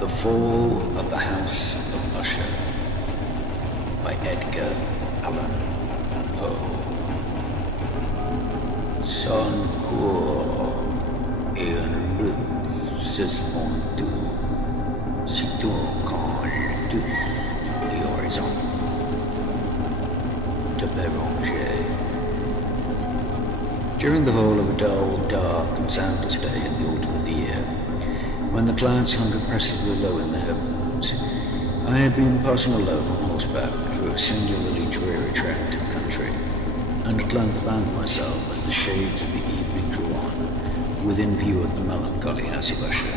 The Fall of the House of Usher by Edgar Allen Poe. Son court et un lutte suspendu, sitôt quand le touche et horizon de Béranger. During the whole of a dull, dark and soundless day in the autumn of the year, when the clouds hung oppressively low in the heavens, I had been passing alone on horseback through a singularly dreary tract of country, and at length found myself as the shades of the evening drew on, within view of the melancholy House of Usher.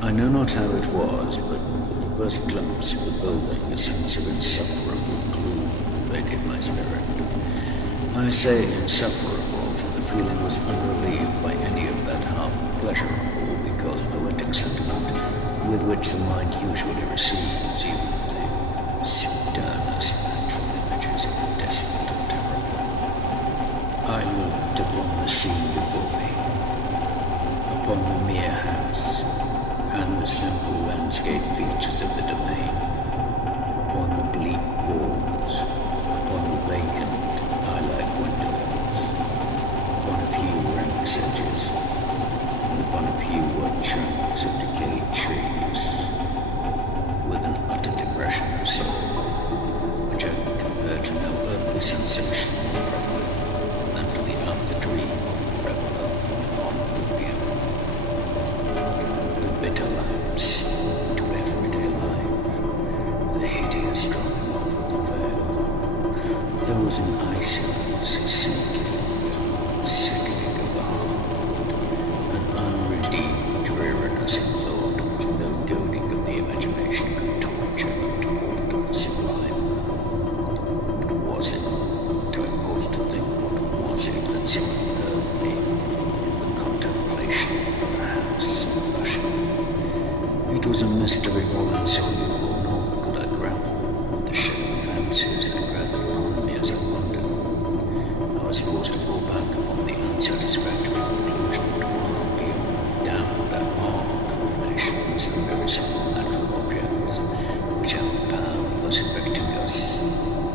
I know not how it was, but with the first glimpse of the building, a sense of insufferable gloom invaded my spirit. I say insufferable, for the feeling was unrelieved by any of that half-pleasurable because poetic sentiment with which the mind usually receives even the sternest natural images of the desolate and terrible. I looked upon the scene before me, upon the mere house and the simple landscape features of the domain, upon the bleak walls, upon the vacant eye-like windows, upon a few rank sedges, and upon a few white trunks of decayed trees, with an utter depression of soul, which I could compare to no earthly sensation probably than to the after-dream of a reveller upon opium. The bitter lapse to everyday life, the hideous drawing off of the veil, there was an iciness, a sinking, sickening of the heart, an unredeemed dreariness of thought which no goading of the imagination could torture into aught the sublime. What was it? Do I pause to think what was it that so unnerved me in the contemplation of the House of Usher? It was a mystery all insoluble, nor could I grapple with the shadowy fancies that gathered upon me as I wondered. I was forced to fall back upon the unsatisfactory conclusion that while beyond doubt there are combinations of very simple natural objects which have the power of thus affecting us,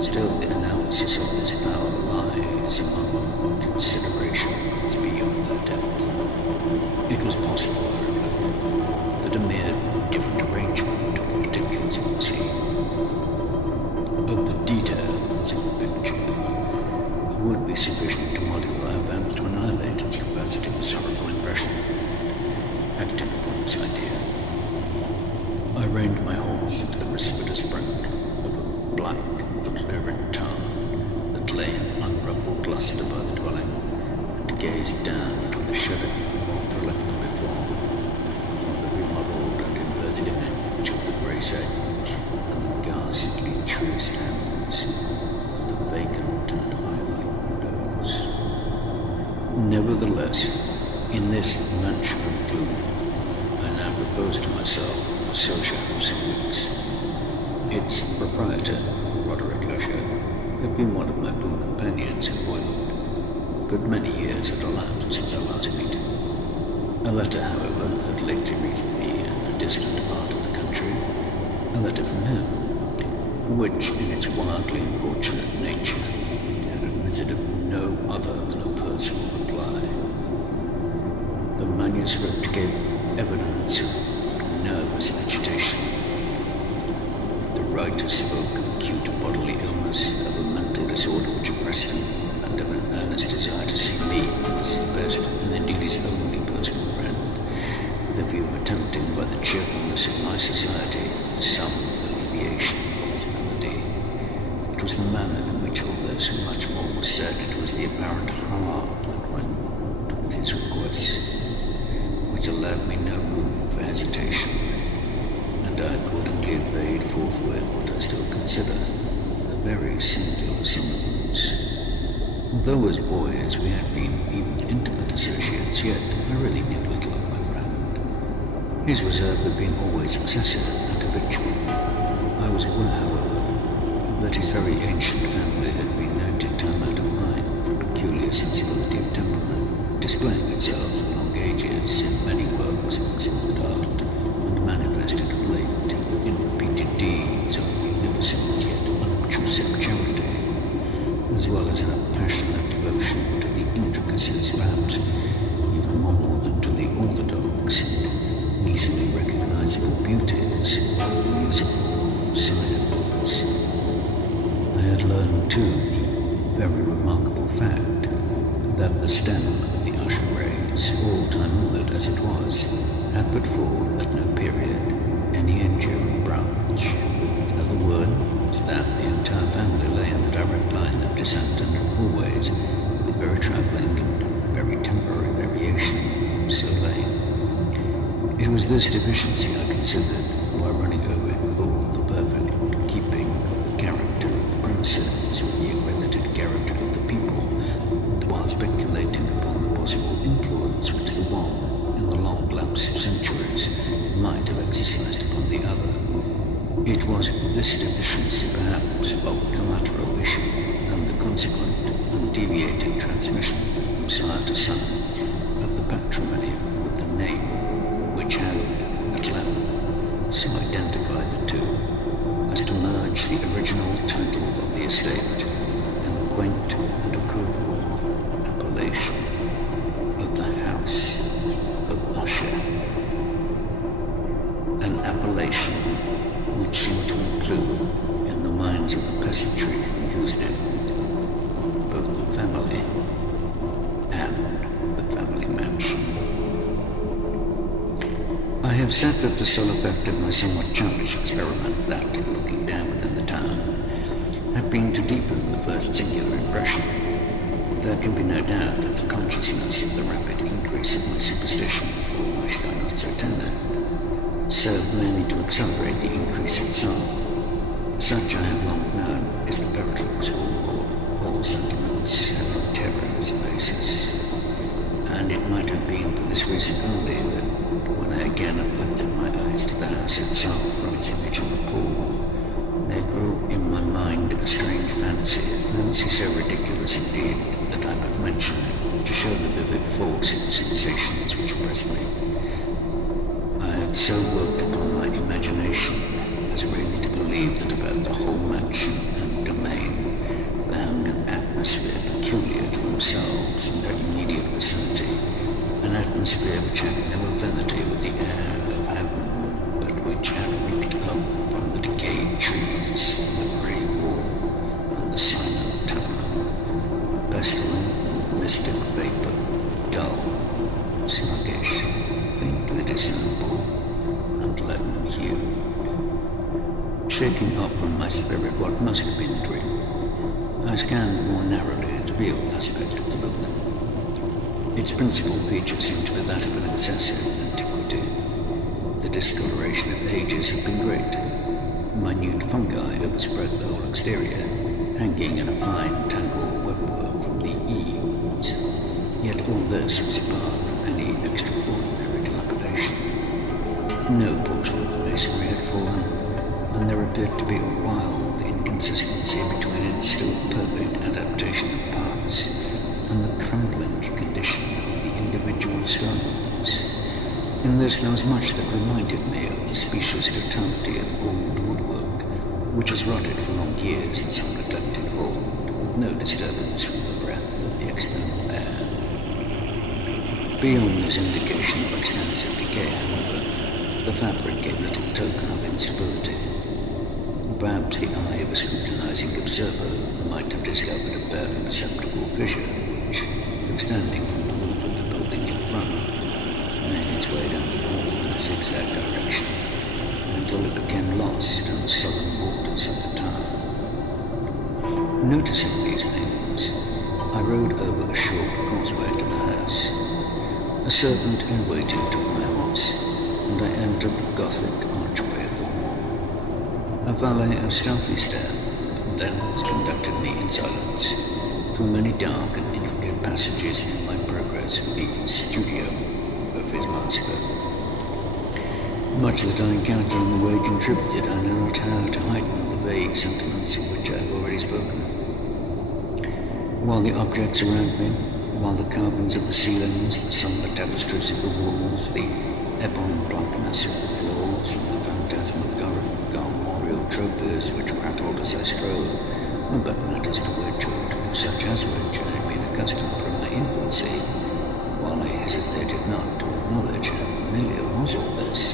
still the analysis of this power lies among considerations beyond their depth. It was possible, I reflected, that a mere different arrangement of the particulars of the scene, of the details of the picture, would be sufficient to modify perhaps to annihilate its capacity for sorrowful impression. Acting upon this idea, I reined my horse into the precipitous brink of a black and lurid tarn that lay in unruffled cluster by the dwelling, and gazed down into the shadow even more thrilling than before, on the remodelled and inverted image of the grey sedge, and the ghastly tree stems, and the vacant and eye-like windows. Nevertheless, in this mansion of gloom, I now propose to myself a sojourn of some weeks. Its proprietor, Roderick Usher, had been one of my boon companions in boyhood. Good many years had elapsed since our last meeting. A letter, however, had lately reached me in a distant part of the country, a letter from him, which, in its wildly importunate nature, had admitted of no other than a personal reply. The manuscript gave evidence of nervous agitation. The writer spoke of acute bodily illness, of a mental disorder which oppressed him, and of an earnest desire to see me as his best and indeed his only personal friend, with a view of attempting by the cheerfulness of my society some alleviation of his malady. It was the manner in which all this and much more was said, it was the apparent heart that went with his requests, which allowed me no room for hesitation, and I accordingly obeyed forthwith what I still consider a very singular summons. Although as boys we had been even intimate associates, yet I really knew little of my friend. His reserve had been always excessive and habitual. I was aware, however, that his very ancient family had been noted time out of mind for a peculiar sensibility of temperament, displaying itself in long ages in many works of exalted art, and manifested masses, perhaps even more than to the orthodox and easily recognizable beauties of musical celebs. I had learned, too, the very remarkable fact that the stem of the Usher rays, all time honored as it was, had put forward at no period any enduring branch. In other words, that the entire family lay in the direct line of descent and always, with very trifling and very temporary variation, so lay. It was this deficiency I considered while running over in thought the perfect keeping of the character of the princes with the accredited character of the people, and while speculating upon the possible influence which the one, in the long lapse of centuries, might have exercised upon the other. It was this deficiency, perhaps, of collateral issue and the consequent undeviating transmission from sire to son of the patrimony with the name which had, at length, so identified the two as to merge the original title of the estate in the quaint and approvable appellation of the House of Usher, an appellation which seemed to include, in the minds of the peasantry who used it, both the family and the family mansion. I have said that the sole effect of my somewhat childish experiment that, looking down within the town, had been to deepen the first singular impression. There can be no doubt that the consciousness of the rapid increase of my superstition, or why should I not so term it, served mainly to accelerate the increase itself. Such I have long known is the paradox of all sentiments having terror as a basis. And it might have been for this reason only that when I again uplifted my eyes to the house itself from its image in the pool, there grew in my mind a strange fancy so ridiculous indeed that I might mention it to show the vivid force of the sensations which oppressed me. I had so worked upon my imagination as really to believe that about the whole mansion and domain there hung an atmosphere peculiar to themselves and their immediate vicinity, an atmosphere which had no affinity with the air of heaven, but which had reeked up from the decayed trees and the grey wall and the silent town, a pestilent, mystic vapor, dull, sluggish, faintly discernible, and leaden-hued. Shaking off from my spirit what must have been a dream, I scanned more narrowly the real aspect of the building. Its principal feature seemed to be that of an excessive antiquity. The discoloration of ages had been great. Minute fungi overspread the whole exterior, hanging in a fine tangled webwork from the eaves. Yet all this was apart from any extraordinary dilapidation. No portion of the masonry had fallen, and there appeared to be a wild inconsistency between its still perfect adaptation of parts and the crumbling condition of the individual stones. In this there was much that reminded me of the specious totality of old woodwork, which has rotted for long years in some neglected vault, with no disturbance from the breath of the external air. Beyond this indication of extensive decay, however, the fabric gave little token of instability. Perhaps the eye of a scrutinizing observer might have discovered a barely perceptible fissure which, extending from the roof of the building in front, made its way down the wall in a zigzag direction until it became lost in the sullen waters of the town. Noticing these things, I rode over a short causeway to the house. A servant in waiting took my horse, and I entered the Gothic archway of the wall. A valet of stealthy step then conducted me in silence through many dark and intricate passages in my progress to the studio of his master. Much that I encountered on the way contributed, I know not how, to heighten the vague sentiments of which I have already spoken. While the objects around me, while the carvings of the ceilings, the somber tapestries of the walls, the ebon blackness of the floors, and the phantasmagoric armorial trophies which rattled as I strode, were but matters to which, or to such as which, I had been accustomed from my infancy. fluency. While I hesitated not to acknowledge how familiar was all this,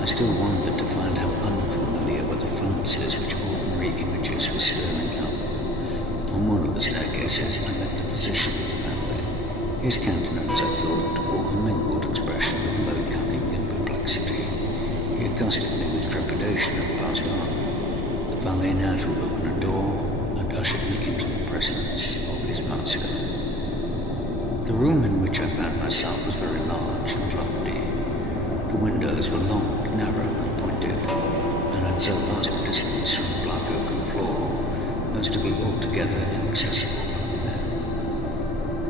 I still wondered to find how unfamiliar were the fancies which ordinary images were stirring up. On one of the staircases, I met the physician of the family. His countenance, I thought, wore a mingled expression of low cunning and perplexity. He accosted me with trepidation and passed on. The valet now threw open a door and ushered me into the presence of his master. The room in which I found myself was very large and lofty. The windows were long, narrow, and pointed, and at so vast a distance from the black oaken floor as to be altogether inaccessible from within.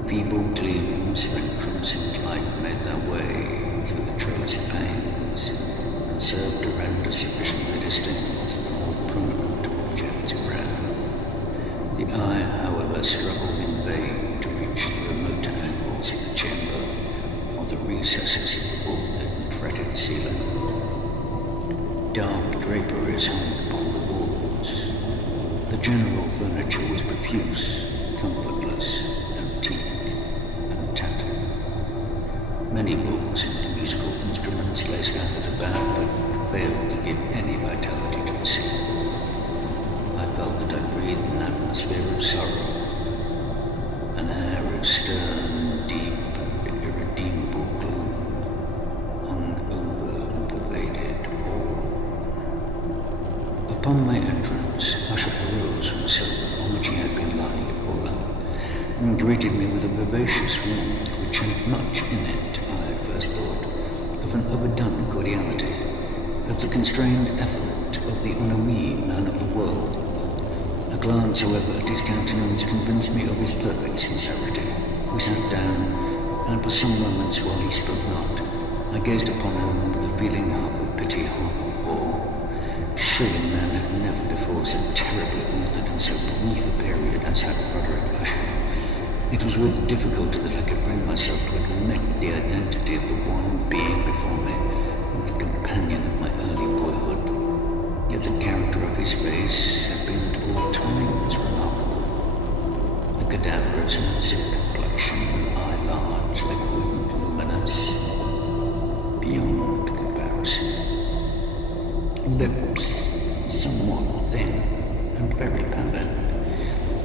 Feeble gleams of encrimsoned light made their way through the trellis of panes, and served to render sufficiently distinct the more prominent objects around. The eye, however, struggled in vain to reach the remoter angles of the chamber, or the recesses of the vaulted and fretted ceiling. Dark draperies hung upon the walls. The general furniture was profuse, comfortless, antique, and tattered. Many books and musical instruments lay scattered about, but failed to give any vitality to the scene. I felt that I breathed an atmosphere of sorrow, an air of stern, deep, and irredeemable gloom hung over and pervaded all. Upon my entrance, Usher arose from the sofa on which he had been lying at full length, and greeted me with a vivacious warmth which had much in it, I at first thought, of an overdone cordiality, of the constrained effort of the ennuyé man of the world. A glance, however, at his countenance convinced me of his perfect sincerity. We sat down, and for some moments while he spoke not, I gazed upon him with a feeling half of pity, half of awe. Surely man had never before so terribly altered in so brief a period as had Roderick Usher. It was with difficulty that I could bring myself to admit the identity of the one being before me, with the companion of my early boyhood. Yet the character of his face had been at all times remarkable. The cadaverous massive complexion, an eye large, liquid, and luminous, beyond comparison. Lips somewhat thin and very pallid,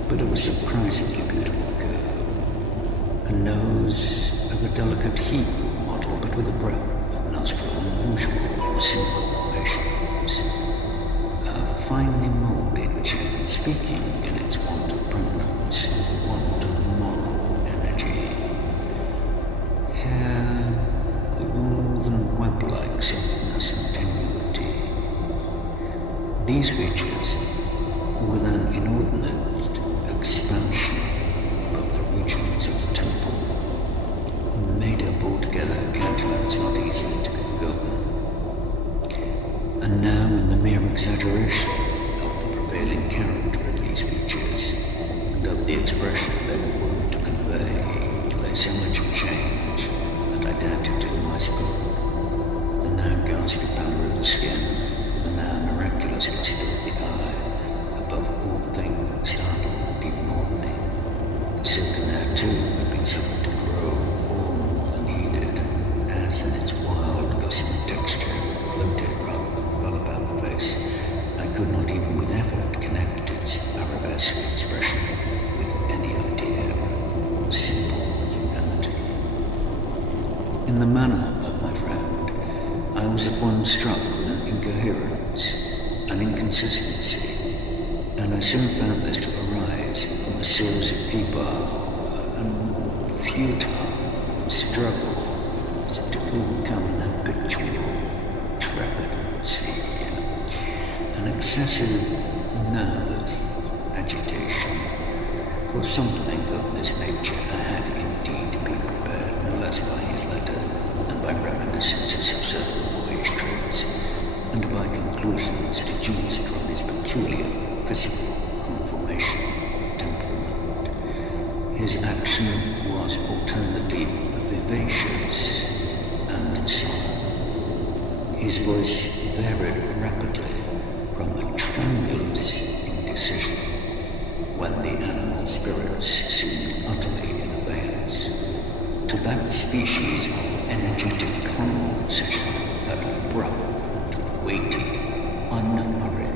but of a surprisingly beautiful curve. A nose of a delicate Hebrew model, but with a breadth of nostril unusual in simple relations. A finely molded chin, speaking in its want of prominence, want of moral energy. Hair of more than web-like softness and tenuity. These features, with an inordinate expansion above the regions of the temple, made up altogether a countenance not easily to be forgotten. And now, in the mere exaggeration of the prevailing character of these features, and of the expression they were wont to convey, lay so much of change that I doubted to whom I spoke. The now ghastly pallor of the skin, the now miraculous luster of the eye, above all things startled and ignored me. The silken hair, too, had been suffered to grow all unheeded, as in its wild, gossamer texture floated rather than fell about the face. I could not even with effort connect its arabesque expression with any idea of simple humanity. In the manner of my friend, I was at once struck with an incoherence, an inconsistency, and I soon found this to arise from a series of feeble and futile struggles to overcome an habitual trepidancy, an excessive nervous agitation. For something of this nature I had indeed been prepared, no less by his letter than by reminiscences of certain boyish traits, and by conclusions deduced from his peculiar physical conformation and temperament. His action was alternately vivacious and solemn. His voice varied rapidly from a tremulous indecision, when the animal spirits seemed utterly in abeyance, to that species of energetic conversation, that abrupt, weighty, unhurried,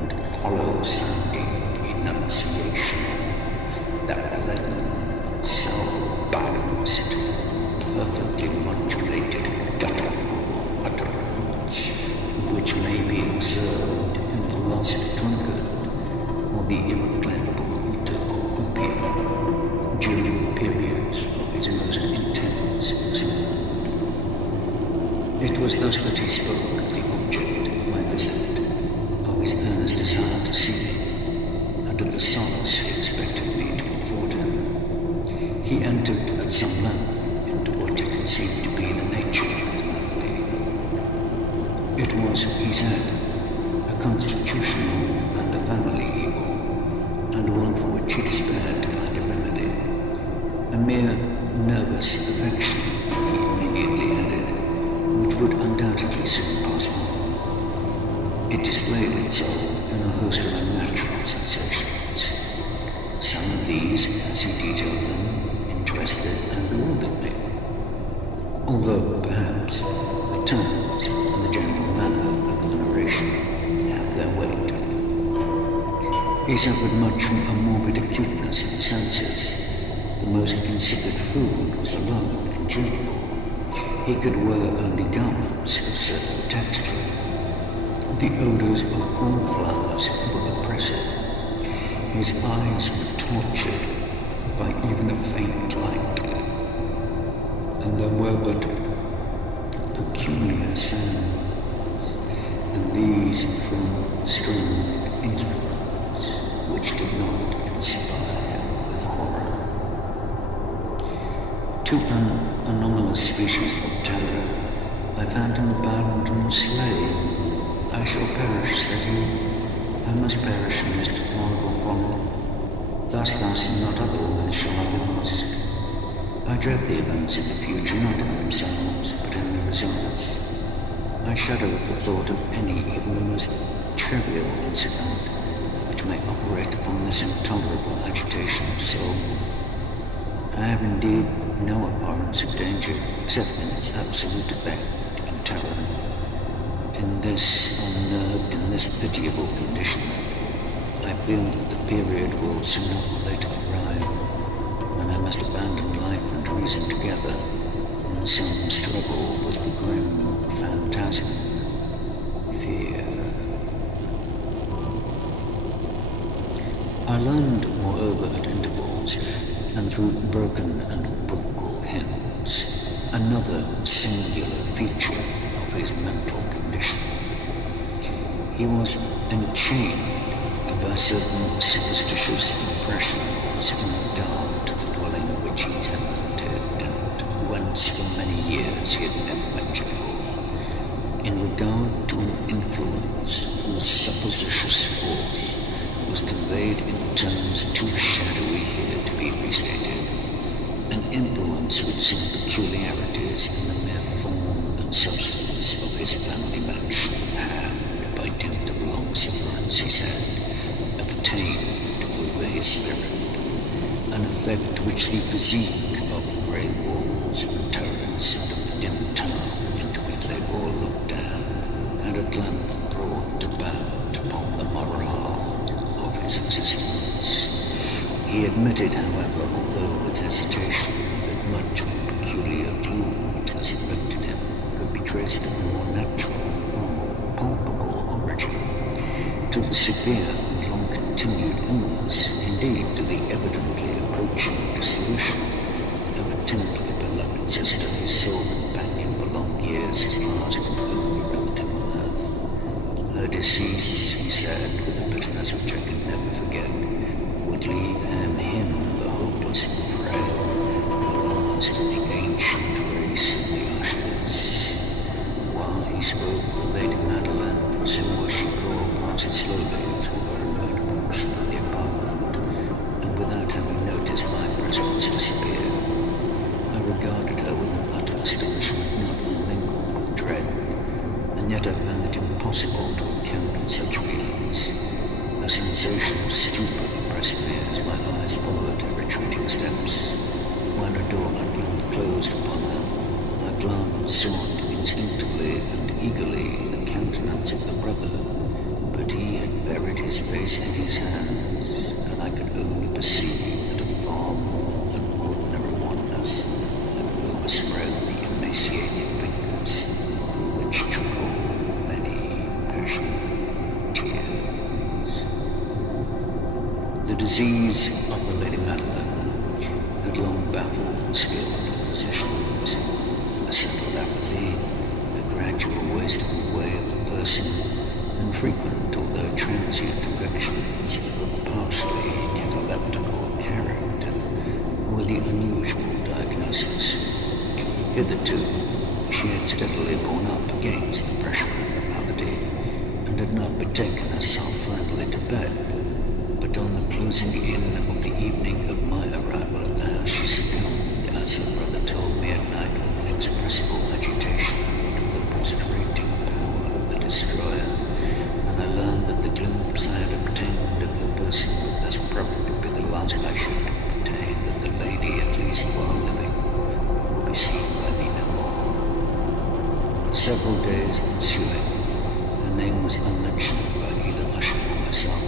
and hollow-sounding enunciation, that leaden, self-balanced, perfectly modulated guttural utterance, which may be observed in the lost drunkard or the irreclaimable eater of opium during the periods of his most intense excitement. It was thus that he spoke of the object of my visit, of his earnest desire to see me, and of the solace he expected me to afford him. He entered at some length into what he conceived to be the nature of his malady. It was, he said, a constitutional and a family evil, and one for which he despaired to find a remedy. A mere nervous affection, he immediately added, which would undoubtedly soon pass on. It displayed itself in a host of unnatural sensations. Some of these, as he detailed them, interested and bewildered me, although perhaps the terms and the general manner of the narration had their weight. He suffered much from a morbid acuteness of the senses. The most insipid food was alone endurable. He could wear only garments of certain texture. The odors of all flowers were oppressive. His eyes were tortured by even a faint light, and there were but peculiar sounds, and these from stringed instruments which did not inspire him with horror. To an anomalous species of terror, I found him abandoned slave. I shall perish, said he. I must perish in this deplorable folly. Thus, not otherwise shall I be lost. I dread the events of the future, not in themselves, but in their results. I shudder at the thought of any, even the most trivial incident, which may operate upon this intolerable agitation of soul. I have indeed no abhorrence of danger, except in its absolute effect and terror. In this unnerved, in this pitiable condition, I feel that the period will sooner or later arrive, when I must abandon life and reason together in some struggle with the grim phantasm, fear. I learned, moreover, at intervals, and through broken and vocal hints, another singular feature of his mental condition. He was enchained by certain superstitious impressions in regard to the dwelling which he tenanted, and whence for many years he had never ventured forth, in regard to an influence whose supposititious force was conveyed in terms too shadowy here to be restated, an influence which some peculiarities in the mere form and substance of his family mansion had, by dint of long sufferance, he said, obtained over his spirit, an effect which the physique of the grey walls of the turrets and of the dim town into which they all looked down had at length brought about upon the morale of his existence. He admitted, however, although with hesitation, that much of the peculiar gloom which thus affected him could be traced to a more natural and more palpable origin, to the severe and long-continued illness, indeed to the evidently approaching dissolution of a tenderly beloved sister, his sole companion for long years, his last and only relative on earth. Her decease, he said, with a bitterness which I could never forget, would leave him the hopeless and frail, the last of the ancient race of the Ushers. While he spoke, the Lady Madeleine, for so was she called, passed slowly through a remote portion of the apartment, and without having noticed my presence, disappeared. I regarded her with an utter astonishment not unmingled with dread, and yet I found it impossible to account for such feelings. A sensation of stupor oppressed me as my eyes followed her retreating steps, while a door at length closed closed upon her, my glance sought instinctively and eagerly the countenance of the brother, but he had buried his face in his hands, and I could only perceive that a far more than ordinary wanness had overspread the emaciated fingers, through which trickled many passionate tears. The disease of the Lady Madeline had long baffled the skilled physicians. A settled apathy, a gradual wasting away of the person, and frequent, although transient affections of a partially cataleptical character were the unusual diagnosis. Hitherto, she had steadily borne up against the pressure of the malady, and had not betaken herself flatly to bed. But on the closing in of the evening of my arrival at the house, she succumbed, as her brother told me at night with inexpressible agitation, to the prostrating power of the destroyer, and I learned that the glimpse I had obtained of her person would thus probably be the last I should obtain, that the lady, at least while living, would be seen by me no more. For several days ensuing, her name was unmentioned by either Usher or myself,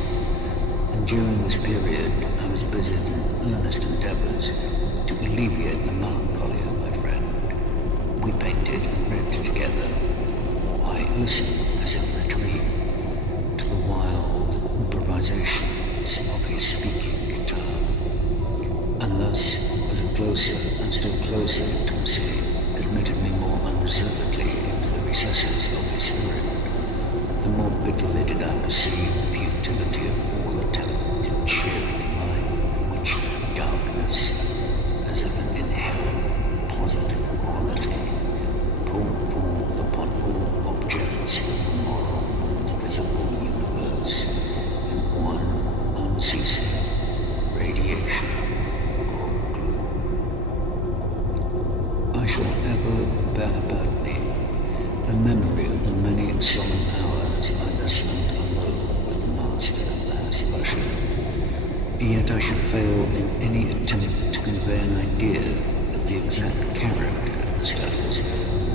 and during this period I was busied in earnest endeavors to alleviate the melancholy of my friend. We painted and read together, or I listened as if in a dream to the wild improvisations of his speaking guitar. And thus, as a closer and still closer intimacy admitted me more unreservedly into the recesses of his spirit, the more bitterly did I perceive the futility of all attempt in cheering a mind for which darkness has an inherent positive quality, poured forth upon all objects in the moral and visible universe in one unceasing radiation of gloom. I shall ever bear about me a memory of the many solemn hours I thus spent alone with the master of the House of Usher. Yet I should fail in any attempt to convey an idea of the exact character of the studies,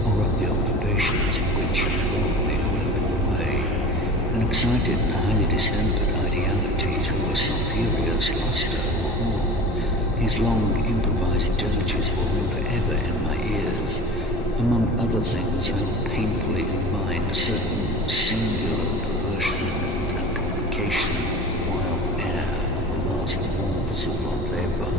or of the occupations in which he brought me a little bit away, and excited and highly distempered idealities who were so furious lustre of all. His long improvised dirges will ring forever in my ears. Among other things, I have painfully in mind a certain singular perversion and amplification of the wild air of the last waltz of Versio,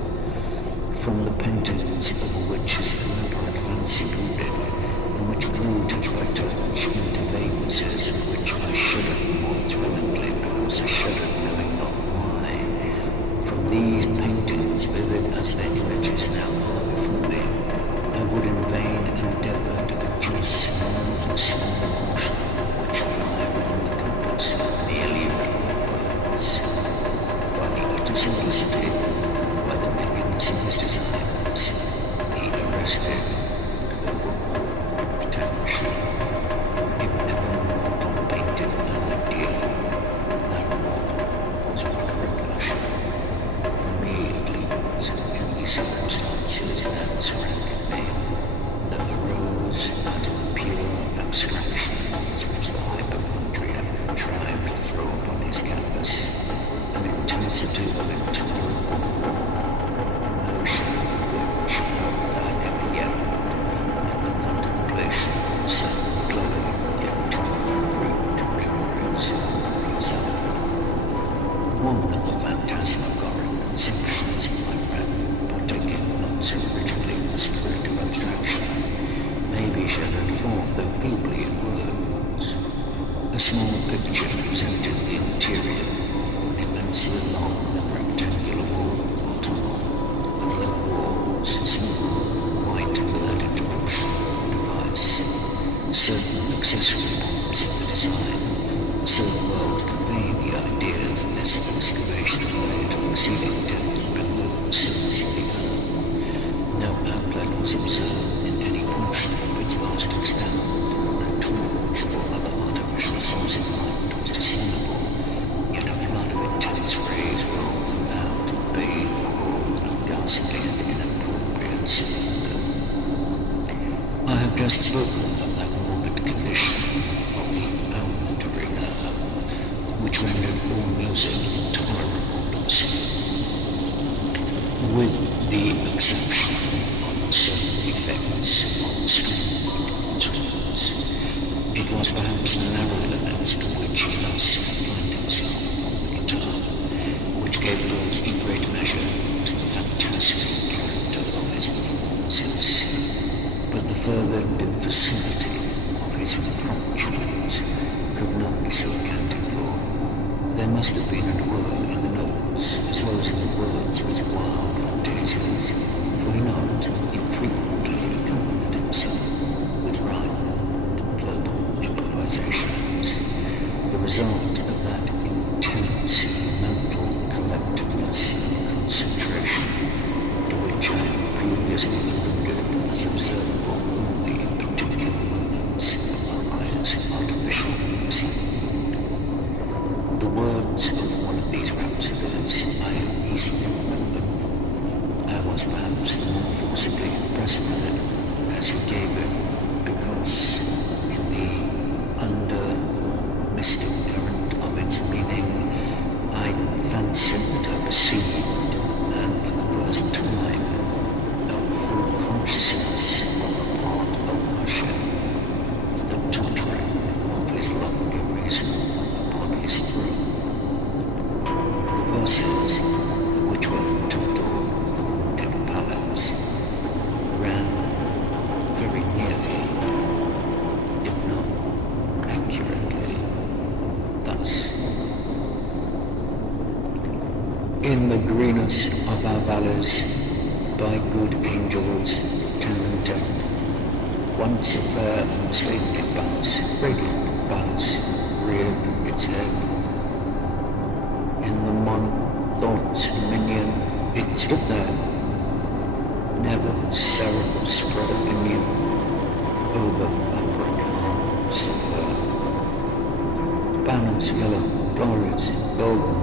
from the paintings over which his elaborate fancy brooded, and which grew touch by touch into vaguenesses at which I shuddered the more thrillingly because I shuddered knowing not why. From these paintings, vivid as their images now are before me, I would in vain endeavour to adjust smooth and small portion which lie within the compass of merely written words. By the utter simplicity, by the nakedness of his designs, he arrested and overawed attention. If ever mortal painted an idea, that mortal was Frederick Usher. For me, at least, in these circumstances that surrounded me, there arose out of the pure abstractions which the hypochondriac contrived to throw upon his canvas an intensity of intolerable awe, no shadow of which felt I never yet in the contemplation of the certain glowing yet too concrete rigors of Versio. One of the phantasmagoric conceptions of my friend, partaking not so rigidly of the spirit of abstraction, may be shadowed forth though feebly in words. A small picture presented the interior of an immensely long and rectangular wall or tunnel, with low walls, smooth, white without interruption or device. Certain accessory points of the design so well convey the idea that this excavation lay at an exceeding depth below the surface of the earth. No outlet was observed in any portion of its vast extent, no torch or other artificial source of light was discernible, yet a flood of intense rays rolled throughout and bathed the whole in a ghastly and inappropriate splendor. I've just spoken of that morbid condition of the Rina, which rendered all music intolerable to the with the exception of certain effects on stringed instruments. It was perhaps the narrow elements to which he thus applied himself on the guitar, which gave birth in great measure to the fantastic character of his performances. But the fervent facility of his impromptus could not be so accounted for. There must have been an allure in the notes, as well as in the words of his wild fantasies, for he not infrequently accompanied himself with rhyme and verbal improvisations. The result of that intense mental collectedness and concentration, to which I have previously alluded as observable only in particular moments of the highest artificial excitement. The words of one of these rhapsodies I have easily remembered. I was perhaps the more forcibly impressed with it as he gave it, because in the under or mystic current of its meaning, I fancied that I perceived, and for the first time, a full consciousness on the part of Usher, the tottering of his lovely reason upon his throne. The verses, which were entitled The Haunted Palace, ran very nearly, if not accurately, thus. In the greenest of our valleys, by good angels, tenanted, once a fair and stately palace, radiant palace, reared its head. In the monarch thought's dominion, it stood there, never seraph spread opinion over fabric superb. Banners yellow, glorious, golden,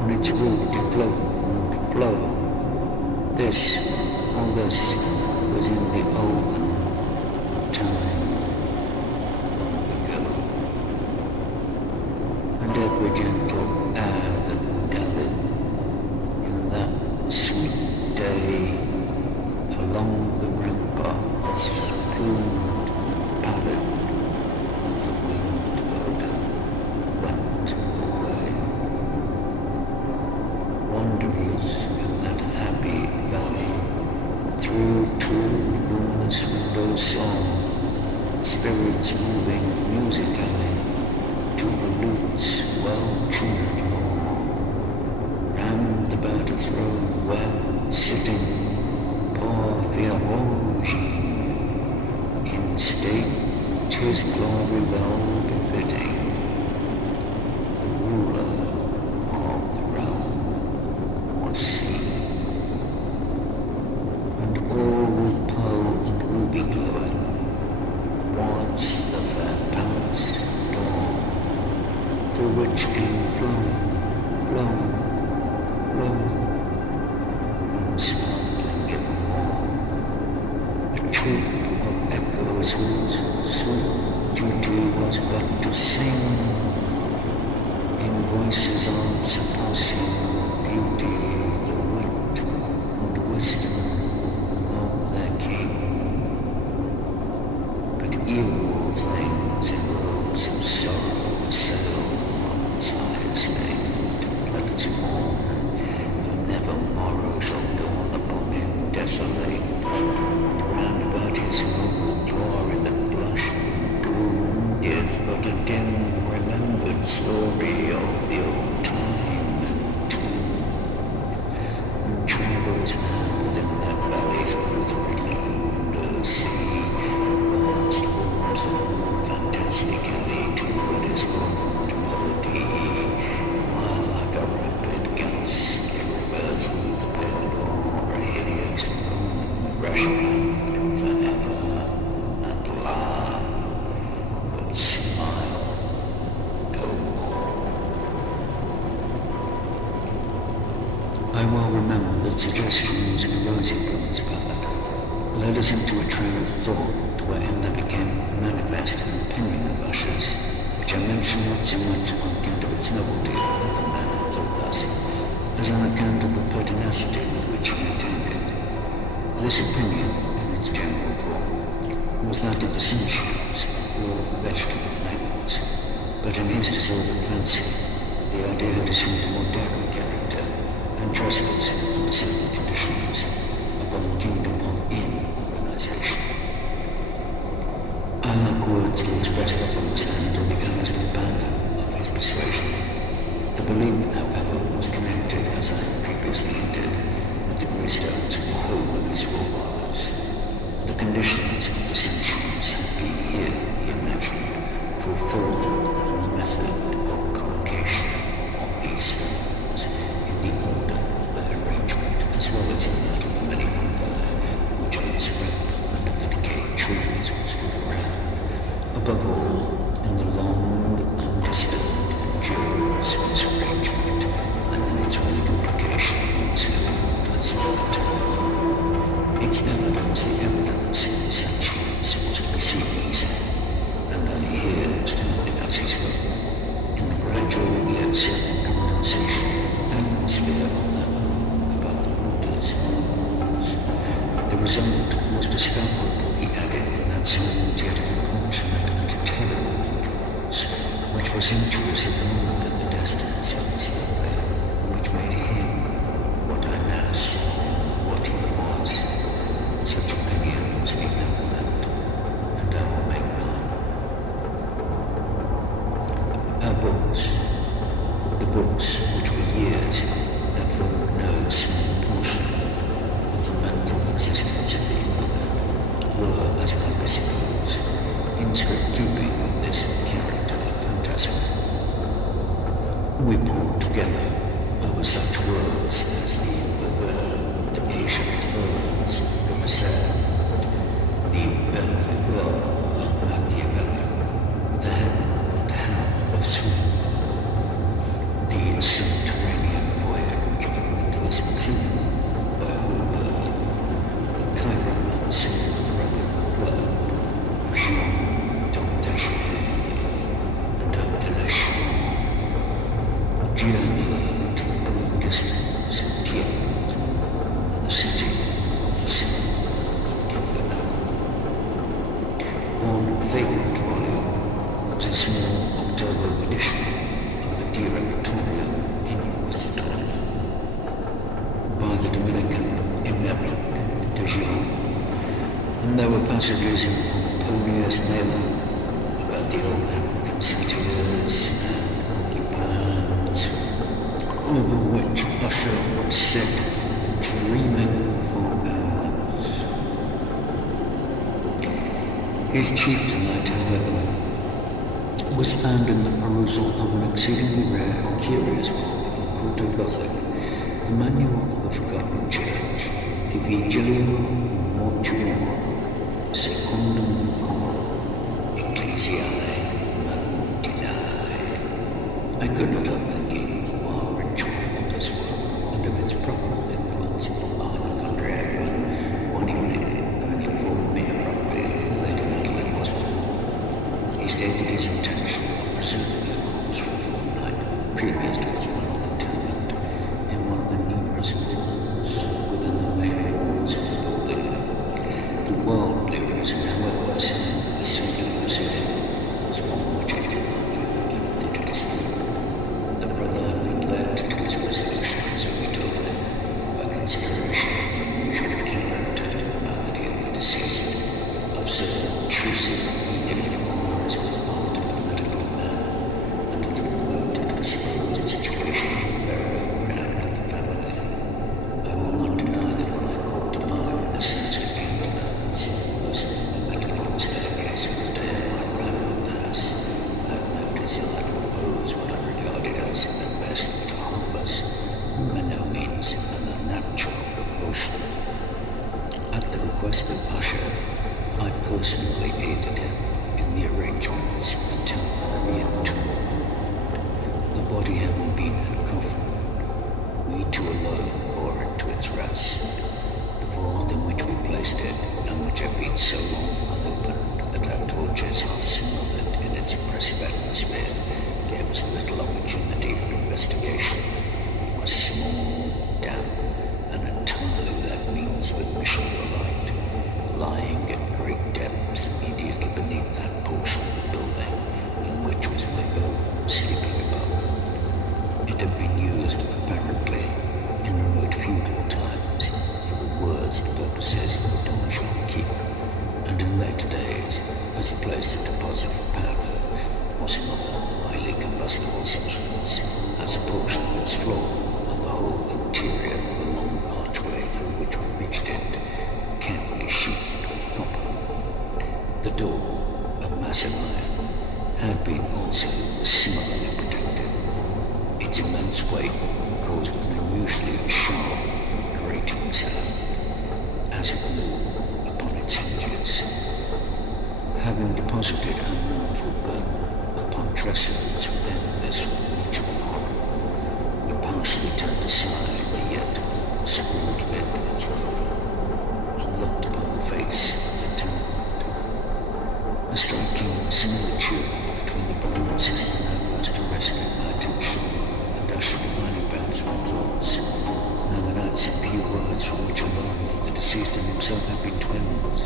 on its roof did float and blow. This, all this, was in the olden time ago. And every gentle air that dallied in that sweet day along the ramparts plumed and pallid, the winged odor went away. Wanderers in that happy valley, through two luminous windows saw spirits moving musically to a lute's well-tuned anymore, round about a throne where, sitting, poor Theology, in state his glory well befitting, the ruler of the realm was seen, and all with pearl and ruby glowing was the fair palace door, through which came flowing, and sparkling evermore, a troop of echoes whose sweet duty was but to sing in voices of surpassing beauty the wit and wisdom of their king. But evil things in robes of sorrow assail on its highest name to let us mourn, for never morrow shall dawn upon him desolate. Round about his home the glory that blushed and bloomed is but a dim remembered story of the old time and tomb. And travellers now within that valley through the riddling windows see vast forms that move fantastically to what is called melody, while like a rapid gust a river through the pale door, a hideous moon rush round forever and laugh, but smile no more. I well remember the suggestions arising from this ballad, led us into a train of thought wherein there became manifest an opinion of Usher's, which I mention not so much on account of its novelty or other manner thus, as on account of the pertinacity with which he maintained it. This opinion, in its general form, was that of the sentience of all vegetable things, but in his disordered fancy, the idea had assumed a more daring character and trespassing under certain conditions upon the kingdom of in-organization. I lack words to express the understand or the earnest abandon of his persuasion. The belief, however, was connected, as I had previously hinted, with the greystones of the whole of his forefathers. The conditions of the sentience had been here, he imagined, fulfilled in the method of collocation of these stones, in the order of their arrangement, as well as in that of the many fungi which overspread them under the decayed trees which grew around. Above all, in the long, undisturbed endurance of this arrangement, and in its reduplication in the still waters of the tower. Its evidence, the evidence in the sentience, was to be seen easily, and I here started as he spoke, in the gradual yet certain condensation of the atmosphere of the earth about the waters and the walls. The result was discoverable, he added, in that silent yet importunate and terrible influence, which was sensuous and more than the destinies of his family, which made him what I now saw, what he was. Such opinions need no comment, and I will make none. Our books, the books which were years that formed no small portion of the mental existence of the invalid, were, as one may suppose, in strict keeping with this character of phantasm. We pored together over such words as the ancient words of Versio, the velvet law of Machiavelli, the heaven and hell of Swan, the subterranean voyage of mentalist clue by Wilbur, the chiromancy of Robert Blood, Jean d'Artagnan, and Abdelachon, a journey to the blue distance of D.E.A.D, and the city of the sun of One favorite volume was a small October edition of the Directoria in Macedonia by the Dominican Emeric de Jean, and there were passages in Pomponius Mela about the old African satyrs and occupants, over which Usher would sit dreaming for hours. His chief delight, however, was found in the perusal of an exceedingly rare, curious book in Quarto Gothic, the manual of a forgotten church, the Vigilio Mortuorum Secundum Coram Ecclesiae Magutinae. I could not help thinking of the wild ritual of this world and of its probable influence upon the hypochondriac when, one evening, having informed me abruptly that Lady Madeline was not born, he stated his intention of preserving her corpse for a fortnight previous to its final interment in one of the numerous vaults within the main walls of the building. The worldly reason, however, saying that the singular proceeding was one which I did not feel at liberty to dispute. The brother had been led to his resolution, so he told me, by consideration of the unusual character and humanity of the deceased, of certain intrusive inquiries on the part of a medical man, and of the remote and exposed situation of the burial ground of the family. I will not deny that when I called to mind the sinister countenance of the person I met upon the staircase on the day of my arrival at the house, I had no desire to oppose what I regarded as, at best, but a harmless, and by no means an unnatural precaution. At the request of Usher, I personally aided him in the arrangements for the temporary entombment. The body having been uncoffined, we two alone bore it to its rest. The vault in which we placed it, and which had been so long unopened that our torches half smothered in its oppressive atmosphere gave us little opportunity for investigation, was small, damp, and entirely without means of admission for light, lying at great depth immediately beneath that portion of the building in which was my own sleeping abode. It had been used, apparently, in remote feudal times for the worst purposes of a donjon keep, and in later days as a place to deposit powder or some other highly combustible substance, as a portion of its floor and the whole interior of a long archway through which we reached it, carefully sheathed with copper. The door, of massive iron, had been also similarly protected. Its immense weight caused an unusually sharp, grating sound as it moved upon its hinges. Having deposited a mournful gun upon trestles within this reachable horror, we partially turned aside the yet unscrewed lid of its cover and looked upon the face of the tenant. A striking similitude between the brother and sister now first arrested my attention and ushered a mighty bounce of my thoughts, murmured out some few words from which I learned that the deceased and himself had been twins,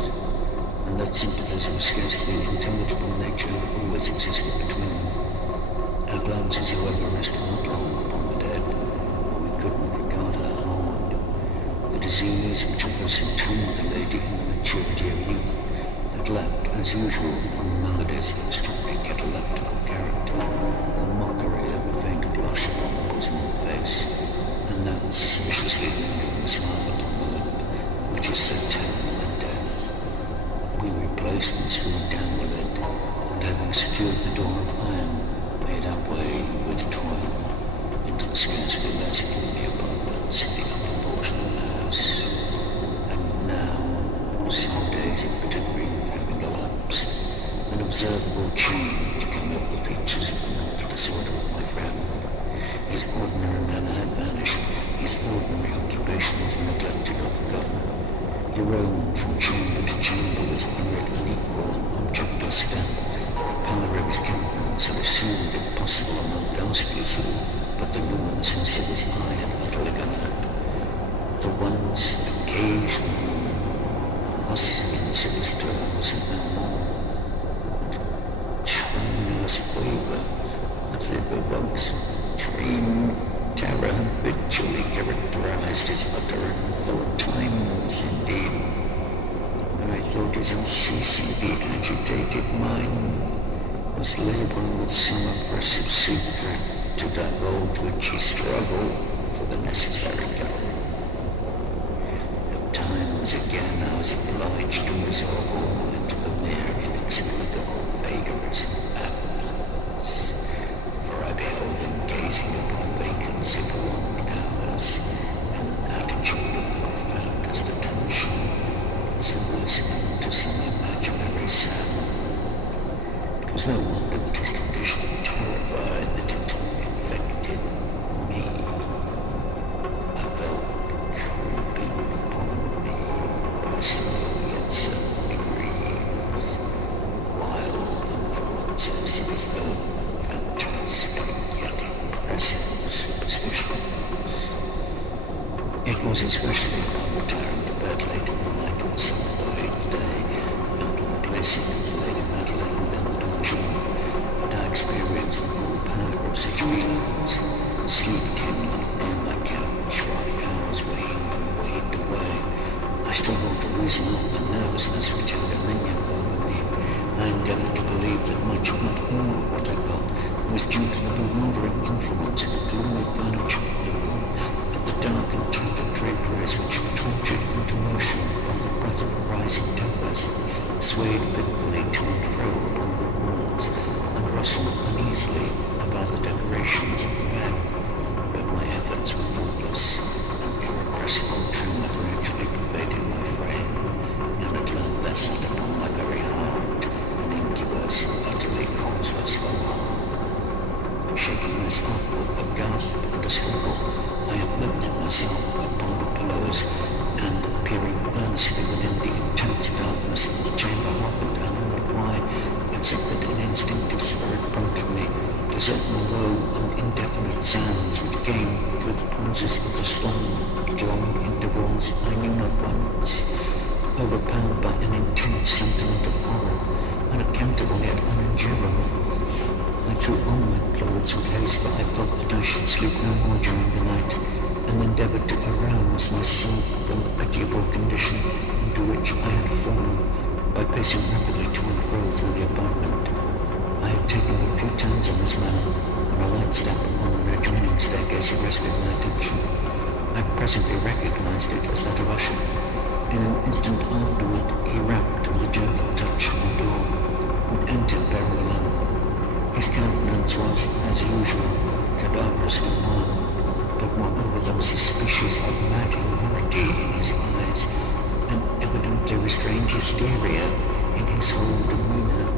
and that sympathies of a scarcely intelligible nature always existed between them. Our glances, however, rested not long upon the dead. We could not regard her unarmed. The disease which had thus entombed the lady in the maturity of youth had left, as usual in all maladies of a strictly cataleptical character, the mockery of a faint blush upon the bosom of the face, and that suspiciously lingering smile upon the lip, which is so terrible in death. We replaced and screwed down the lid, and having secured the door of iron, made our way with toil into the scarcely less gloomy apartments in the upper portion of the house. And now, some days in particular having elapsed, an observable change came over the features of the mental disorder of my friend. His ordinary manner had vanished, his ordinary occupations were neglected or forgotten. He roamed from chamber to chamber with hurried, unequal, and objectless step. The pallor of his countenance had assumed impossible and unghastly hue, but the luminousness of his eye had utterly gone out. The once occasional huskiness of his turn was in no more. Tremulous waver, as if evokes dream terror, habitually characterized his utterance, though at times, indeed, when I thought his unceasingly agitated mind was laboring with some oppressive secret to divulge which he struggled for the necessary courage. At times, again, I was obliged to resolve all into the mere inexplicable vagaries of madness, for I beheld him gazing upon vacancy for long hours in an attitude of the profoundest attention, as if listening to some imaginary sound. It was no wonder that his condition terrified, that it infected me. I felt creeping upon me by slow yet certain degrees, wild influences of his own fantastic yet impressive superstitions. It was especially upon retiring to bed late in the night on some of the 8th day, after the placing of the Lady Madeline within the donjon, that I experienced the full power of such feelings. Sleep came not near my couch while the hours waned and waned away. I struggled to reason off the nervousness which had dominion over me. I endeavored to believe that much, if not all, of what I felt was due to the bewildering influence of the gloomy furniture of the room, of the dark and tattered draperies which tortured into motion by the breath of a rising tempest, swayed fitfully to and fro along the walls, and rustled uneasily about the decorations of the bed. But my efforts were fruitless. An irrepressible tremor gradually pervaded my frame, and at length there sat upon my very heart an incubus of utterly causeless alarm. Shaking myself with a gasp and a struggle, I uplifted myself upon the pillows, and peering earnestly within the intense instinctive spirit prompted me to certain low and indefinite sounds which came through the pauses of the storm at long intervals I knew not whence, overpowered by an intense sentiment of horror, unaccountable yet unendurable. I threw on my clothes with haste, for I felt that I should sleep no more during the night, and endeavoured to arouse myself from the pitiable condition into which I had fallen by pacing rapidly to and fro through the apartment. I had taken a few turns in this manner when a light step on an adjoining staircase arrested my attention. I presently recognized it as that of Usher. In an instant afterward, he rapped with a gentle touch on the door and entered very alone. His countenance was, as usual, cadaverously wan, but moreover there was a species of mad humility in his eyes, and evidently restrained hysteria in his whole demeanour.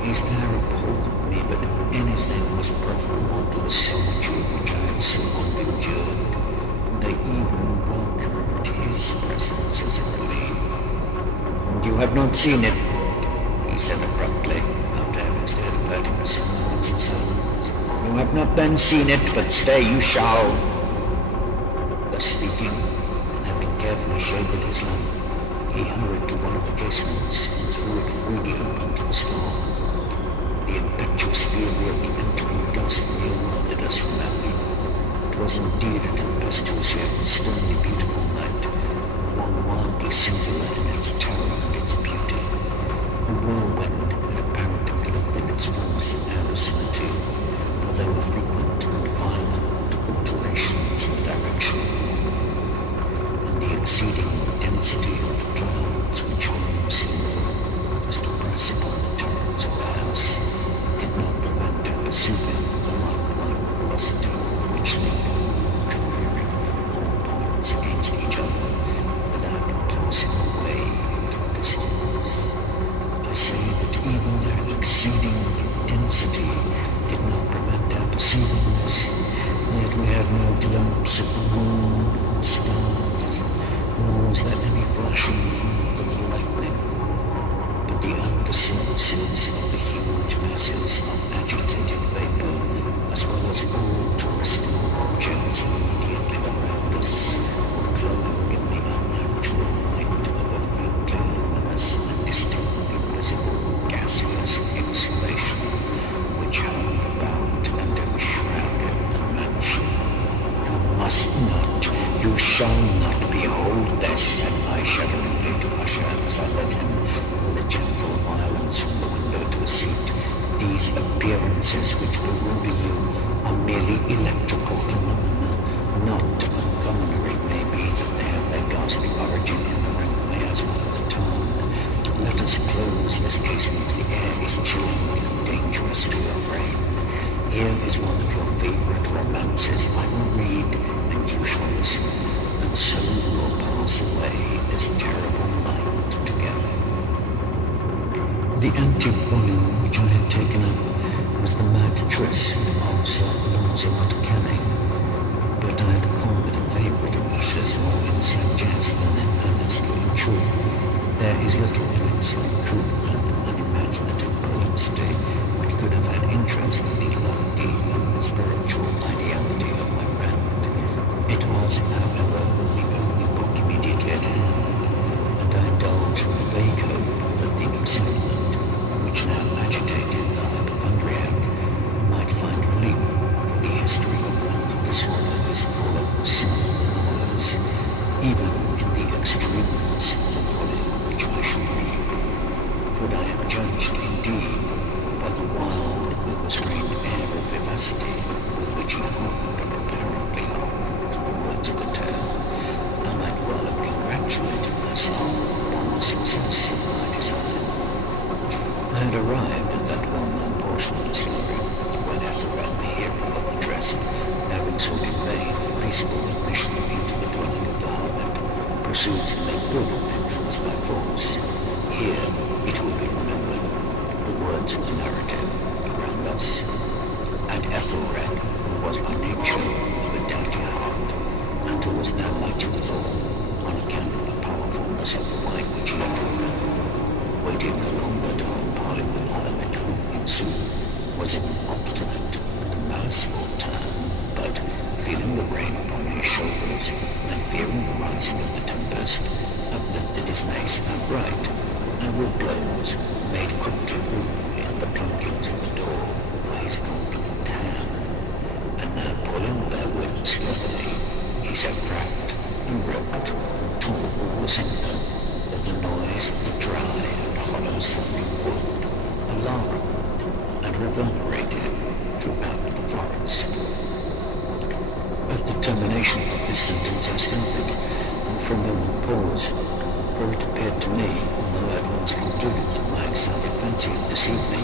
His air appalled me, but anything was preferable to the solitude which I had so long endured. They even welcomed his presence as a relief. "You have not seen it," he said abruptly, after having stared about him for some moments in silence. "You have not then seen it, but stay, you shall." Thus speaking, and having carefully shaded his lamp, he hurried to one of the casements and threw it freely open to the storm. The impetuous fury of the entering gust yielded us from our view. It was indeed a tempestuous yet sternly beautiful night, one wildly singular in its terror and its beauty. A whirlwind had apparently collected its force in our vicinity, for there were frequent and violent alterations in the direction of the wind, and the exceeding density of the clouds which hung so low as to press upon the turrets of the house did not prevent our perceiving the light-like velocity with which they moved, careering from all points against each other without passing away into the distance. I say that even their exceeding density did not prevent our perceiving this, yet we had no glimpse of the moon or stars, nor was there any flashing of the lightning, but the undersurfaces of the huge masses of agitated vapor, as well as all terrestrial objects immediately around us, were clothed in the unnatural light of a faintly luminous and distinctly visible gaseous exhalation, which hung about and enshrouded the mansion. "You must not, you shall not behold this," said I shudderingly to Usher as I led him with a gentle violence from the window to a seat. "These appearances which bewilder you are merely electrical phenomena, not uncommon, or it may be that they have their ghastly origin in the rank miasma of the town. Let us close this casement. The air is chilling and dangerous to your brain. Here is one of your favorite romances. I will read, and you shall listen, and so we will pass away this terrible night together." The antique volume which I had taken up was the Mad Tryst of Sir Lancelot Canning, but I had called it a favourite of Usher's more in sagesse than in earnest. In truth, there is little in its uncouth and unimaginative prolixity which could have had interest in the lofty and spiritual ideality of my friend. It was, however, the only book immediately at hand, and I indulged the vague hope that the excitement which now agitated the hypochondriac might find relief, for the history of mental disorder is full of similar anomalies, even in the extremeness of the folly which I shall read. Could I have judged, indeed, by the wild, overstrained air of vivacity with which he harkened or apparently harkened to the words of the tale, I might well have congratulated myself upon the success of my design. I had arrived at that well-known portion of the story when Ethelred, the hero of the Tryst, having sought in vain for peaceable admission into the dwelling of the hermit, pursued to make good entrance by force. Here, it will be remembered, the words of the narrative ran thus: "And Ethelred, who was by nature of a doughty heart, and who was now mighty withal, on account of the powerfulness of the wine which he had drunken, waited no longer to hold parley with the hermit, who, in pursue was an obstinate and merciful turn, but feeling the rain upon his shoulders and fearing the rising of the tempest, uplifted his mace outright, and with blows made quickly room in the plunkings of the door for his gauntlet hand. And now pulling therewith slowly, he so cracked and ripped and tore all asunder that the noise of the dry and hollow-sounding wood alarmed and reverberated throughout the forest. At the termination of this sentence I started, and for a moment paused, for it appeared to me, although I had once concluded that my excited fancy had deceived me,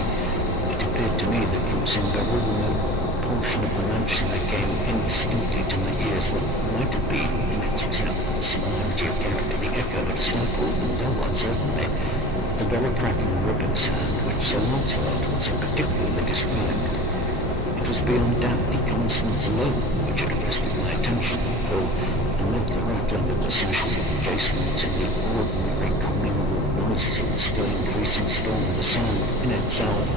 it appeared to me that from some very remote portion of the mansion there came indistinctly to my ears what might have been, in its exact similarity of character, the echo of a stifled and dull one, certainly, the very cracking and ripping sound which Sir Lancelot had so particularly described. It was beyond doubt the consonants alone which had arrested my attention, for amid the rattling of the sashes of the casements and the ordinary commingled noises of the still increasing storm, the sound in itself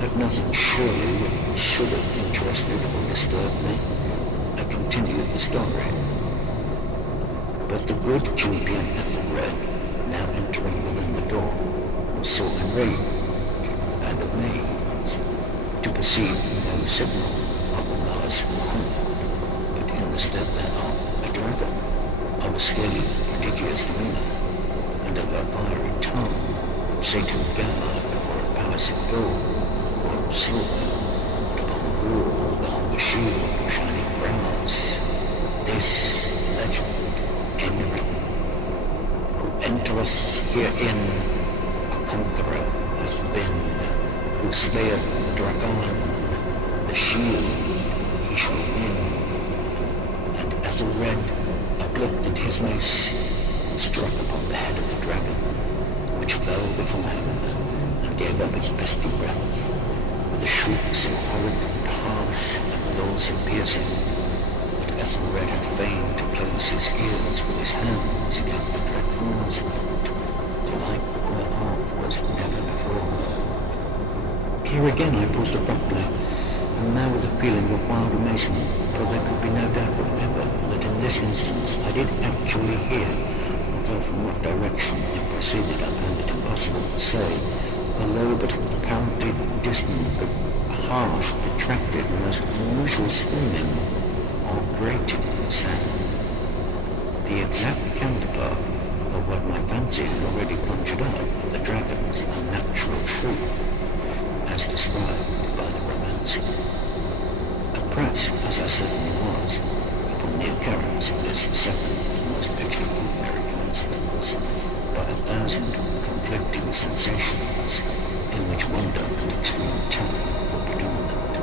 had nothing surely which should have interested or disturbed me. I continued the story. But the good champion Ethelred, now entering within the door, was so enraged and amazed to perceive no signal of a merciful hand, but in the stead thereof a dragon of a scaly and prodigious demeanour, and of a fiery tongue, which Satan gathered before a palace of gold, or of silver, and upon the wall there hung a shield of shining brass. This legend came written: who entereth herein, a conqueror hath been, who slayeth the dragon, the shield he shall win. And Ethelred uplifted his mace and struck upon the head of the dragon, which fell before him and gave up its bestial breath, with a shriek so horrid and harsh and withal so piercing, that Ethelred had feigned to close his ears with his hands against the dreadful noise of it, the like whereof was never before heard. Here again I paused abruptly, and now with a feeling of wild amazement, for there could be no doubt whatever that in this instance I did actually hear, although from what direction it proceeded I found it impossible to say, a low but apparently distant but harsh, protracted, and most unusual screaming or grating sound, the exact counterpart of what my fancy had already conjured up of the dragon's unnatural shriek, as described by the romancer. Oppressed, as I certainly was, upon the occurrence of this second and most extraordinary coincidence, by 1,000 conflicting sensations, in which wonder and extreme terror were predominant,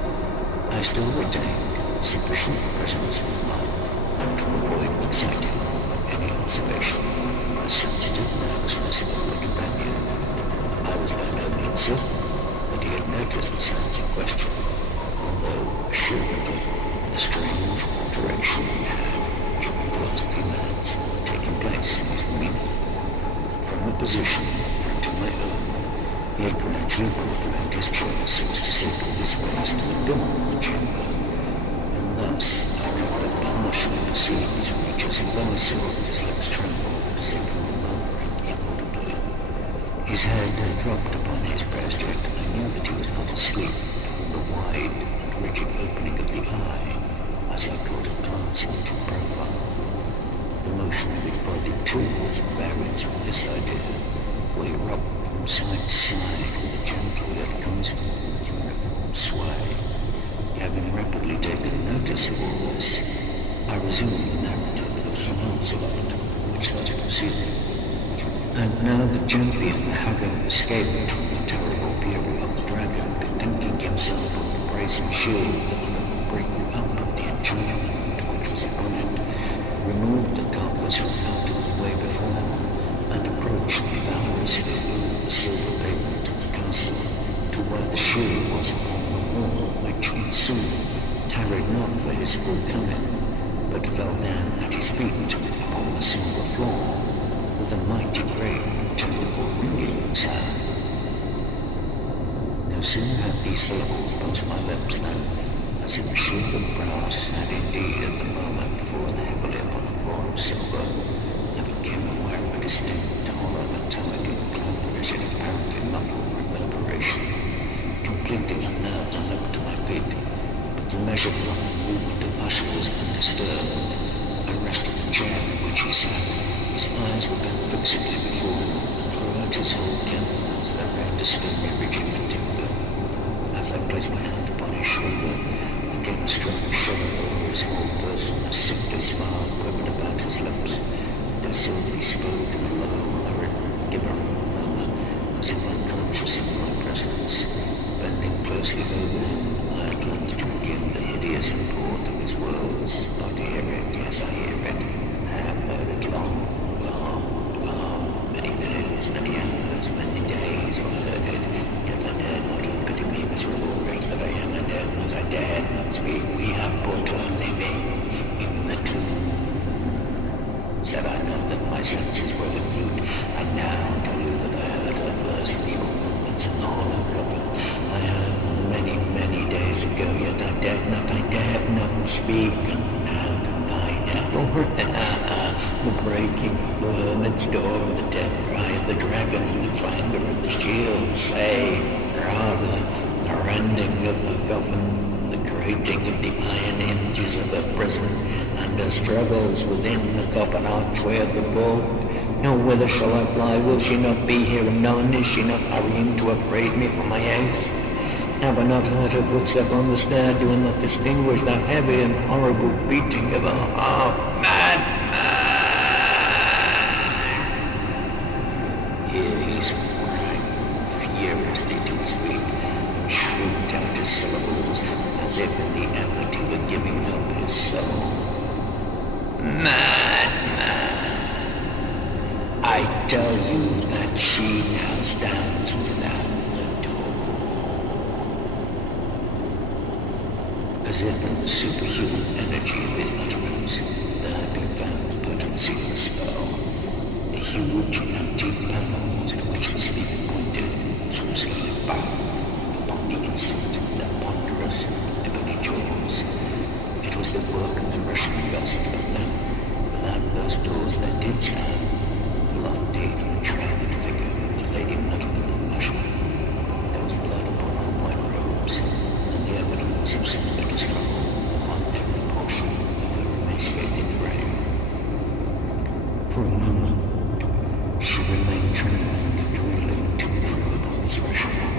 I still retained sufficient presence of mind to avoid exciting by any observation the sensitive nervousness of my companion. I was by no means certain that he had noticed the signs in question, although assuredly a strange alteration had, during the last few minutes, taken place in his demeanour. From a position to my own, he had gradually brought round his chair so as to sit with his face to the door of the chamber, and thus I could but partially perceive his features, although I saw that his lips trembled as if he were murmuring inaudibly. His head had dropped upon his breast, yet I knew that he was not asleep from the wide and rigid opening of the eye as I caught a glance into his profile. The motion of his body, too, was at variance with this idea, for he rocked from side to side with a gentle yet constant uniform sway. Having rapidly taken notice of all this, I resumed the narrative of Sir Lancelot, which thus proceeded. And now the champion, having escaped from the terrible fury of the dragon, bethinking himself of the brazen shield and of the breaking up of the enchantment which was upon it, removed the carcass from out of the way before him, and approached valorously over the silver pavement of the castle to where the shield was upon the wall, which in sooth tarried not for his full coming, but fell down at his feet upon the silver floor, with a mighty great terrible ringing sound. Now No sooner had these syllables passed my lips than, as if a shield of brass had indeed at the moment fallen heavily upon a floor of silver, I became aware of a distinct, hollow, metallic, and clamorous, yet apparently muffled reverberation. Completely unnerved, I looked to my feet, but the measured long movement of Usher was undisturbed. I rested the chair in which he sat. His eyes were bent fixedly before him, and throughout his whole countenance there reigned a stony rigidity. As I placed my hand upon his shoulder, there came a strong shudder over his whole person. A sickly smile quivered about his lips, and I saw that he spoke in a low, hurried, gibbering murmur, as if unconscious of my presence. Bending closely over him, I at length took in the hideous import of his words. I hear it, yes, I hear it, and I have heard it long, many minutes, many hours, many days, I heard it, yet I dared not pity me, miserable wretch that I am, I dared not speak. We have put her living in the tomb. Said I not that my senses were acute? I now tell you that I heard her first feeble movements in the hollow cover. I heard them many, many days ago, yet I dared not speak, and now tonight, the breaking of the hermit's door, and the death cry of the dragon, and the clangor of the shield, say, rather, the rending of the coffin, the grating of the iron hinges of her prison, and her struggles within the copper archway of the vault. Now whither shall I fly? Will she not be here anon? Is she not hurrying to upbraid me for my haste? Have I not heard her footstep on the stair? Do I not distinguish that heavy and horrible beating of her heart? Madman! Here he sprang furiously to his feet, and shrieked out his syllables, as if in the effort he were giving up his soul. Madman! I tell you that she now stands without the door. As if in the superhuman energy of his utterance, there had been found the potency of the spell. The huge empty panels to which the speaker pointed threw slowly back upon the instant their ponderous ebony jaws. It was the work of the Russian gust, but then, without those doors there did stand the lofty and enshrouded figure of the Lady Madeline of Usher. There was blood upon her white robes, and the evidence of some bitter struggle upon every portion of her emaciated frame. For a moment, she remained trembling and reeling to and fro upon the threshold.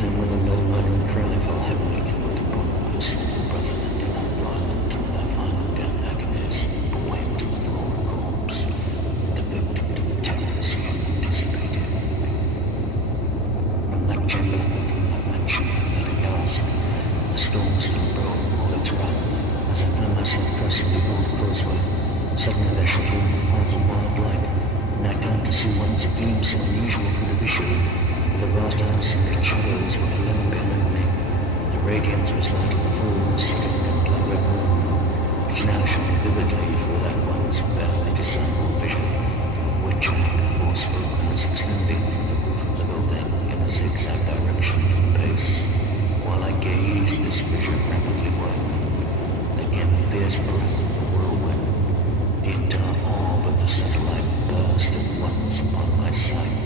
Then with a low moaning cry fell heavily inward upon the person of her brother, and in her violent and their final death agonies bore him to the floor a corpse, the victim to the terrors he had anticipated. From that chamber, from that mansion, at a gasp, the storm still broke all its wrath, as I found myself crossing the old causeway. Suddenly there shot over the path of wild light, and I turned to see whence a gleam so unusual could have issued. The vast house and its shadows were alone behind me. The radiance was that of the full, setting and blood-red moon, which now shone vividly through that once barely discernible vision, of which I had before spoken as extending from the roof of the building in a zigzag direction to the base. While I gazed, this vision rapidly widened. There came a fierce breath of the whirlwind. The entire orb of the satellite burst at once upon my sight.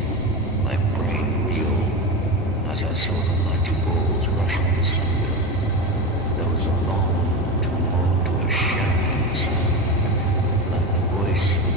My brain reeled as I saw the mighty balls rushing asunder. There was a long, tumultuous shouting sound, like the voice of